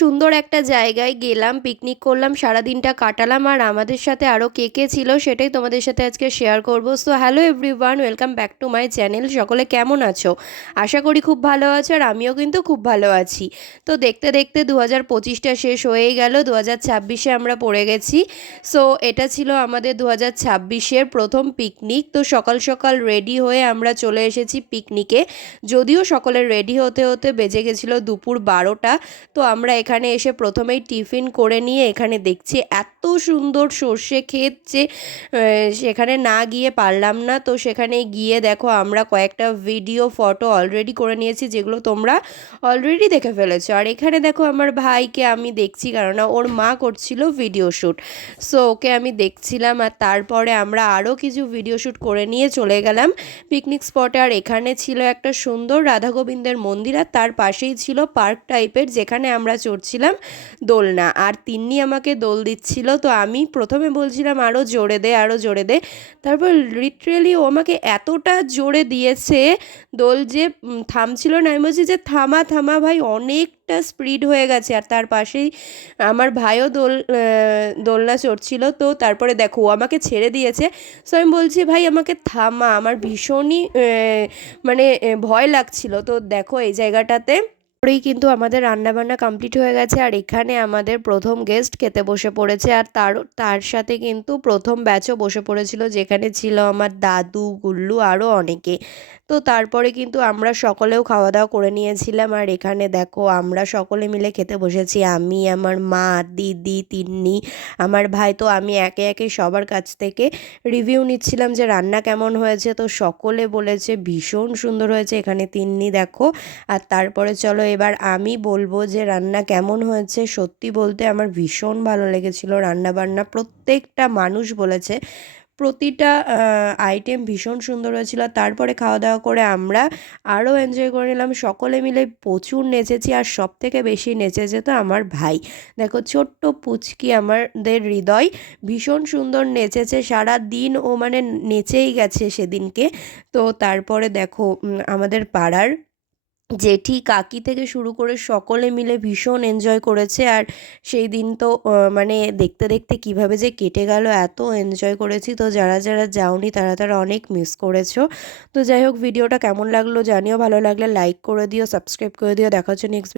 সুন্দর একটা জায়গায় গেলাম, পিকনিক করলাম, সারাদিনটা কাটালাম। আর আমাদের সাথে আরও কে কে ছিল সেটাই তোমাদের সাথে আজকে শেয়ার করব। So hello everyone, welcome back to my channel. সকলে কেমন আছো? আশা করি খুব ভালো আছো, আর আমিও কিন্তু খুব ভালো আছি। তো দেখতে দেখতে 2025টা শেষ হয়েই গেল, 2026-এ আমরা পড়ে গেছি। সো এটা ছিল আমাদের 2026-এর প্রথম পিকনিক। তো সকাল সকাল রেডি হয়ে আমরা চলে এসেছি পিকনিকে। যদিও সকলের রেডি হতে হতে বেজে গেছিলো দুপুর 12টা। তো আমরা এখানে এসে প্রথমেই টিফিন করে নিয়ে এখানে দেখছি এত সুন্দর সর্ষে ক্ষেত যে সেখানে না গিয়ে পারলাম না। তো সেখানে গিয়ে দেখো আমরা কয়েকটা ভিডিও ফটো অলরেডি করে নিয়েছি, যেগুলো তোমরা অলরেডি দেখে ফেলেছো। আর এখানে দেখো আমার ভাইকে আমি দেখছি, কারণ ওর মা করছিল ভিডিও শ্যুট। সো ওকে আমি দেখছিলাম, আর তারপরে আমরা আরও কিছু ভিডিও শ্যুট করে নিয়ে চলে গেলাম পিকনিক স্পটে। আর এখানে ছিল একটা সুন্দর রাধা গোবিন্দের মন্দির, আর তার পাশেই ছিল পার্ক টাইপের, যেখানে আমরা চড়ছিলাম দোলনা। আর তিন্নি আমাকে দোল দিচ্ছিল। তো আমি প্রথমে বলছিলাম আরও জোরে দে, আরও জোরে দে। তারপর লিটারেলি ও আমাকে এতটা জোরে দিয়েছে দোল যে থামছিল না। আমি বলছি যে থামা থামা ভাই, অনেকটা স্পিড হয়ে গেছে। আর তার পাশেই আমার ভাইও দোলনা চড়ছিল। তো তারপরে দেখো ও আমাকে ছেড়ে দিয়েছে। সো আমি বলছি ভাই আমাকে থামা, আমার ভীষণই মানে ভয় লাগছিল। তো দেখো এই জায়গাটাতে পরেই কিন্তু আমাদের রান্নাবান্না কমপ্লিট হয়ে গেছে। আর এখানে আমাদের প্রথম গেস্ট খেতে বসে পড়েছে। আর তার সাথে কিন্তু প্রথম ব্যাচও বসে পড়েছিল, যেখানে ছিল আমার দাদু, গুল্লু, আরও অনেকে। তো তারপরে কিন্তু আমরা সকলেও খাওয়া দাওয়া করে নিয়েছিলাম। আর এখানে দেখো আমরা সকলে মিলে খেতে বসেছি, আমি, আমার মা, দিদি, তিন্নি, আমার ভাই। তো আমি একে একে সবার কাছ থেকে রিভিউ নিচ্ছিলাম যে রান্না কেমন হয়েছে। তো সকলে বলেছে ভীষণ সুন্দর হয়েছে। এখানে তিন্নি দেখো। আর তারপরে চলো এবার আমি বলবো যে রান্না কেমন হয়েছে। সত্যি বলতে আমার ভীষণ ভালো লেগেছিল রান্না বান্না। প্রত্যেকটা মানুষ বলেছে প্রতিটা আইটেম ভীষণ সুন্দর হয়েছিল। তারপরে খাওয়া দাওয়া করে আমরা আরও এনজয় করে নিলাম, সকলে মিলে প্রচুর নেচেছি। আর সব থেকে বেশি নেচেছে তো আমার ভাই। দেখো ছোট্ট পুচকি আমাদের হৃদয় ভীষণ সুন্দর নেচেছে সারা দিন, ও মানে নেচেই গেছে সেদিনকে। তো তারপরে দেখো আমাদের পাড়ার জেঠি, কাকি থেকে শুরু করে সকলে মিলে ভীষণ এনজয় করেছে। আর সেই দিন তো মানে দেখতে দেখতে কিভাবে যে কেটে গেল, এত এনজয় করেছি। তো যারা যারা যাওনি তারা তারা অনেক মিস করেছো। তো যাই হোক, ভিডিওটা কেমন লাগলো জানিও, ভালো লাগলে লাইক করে দিও, সাবস্ক্রাইব করে দিও। দেখা হচ্ছে নেক্সট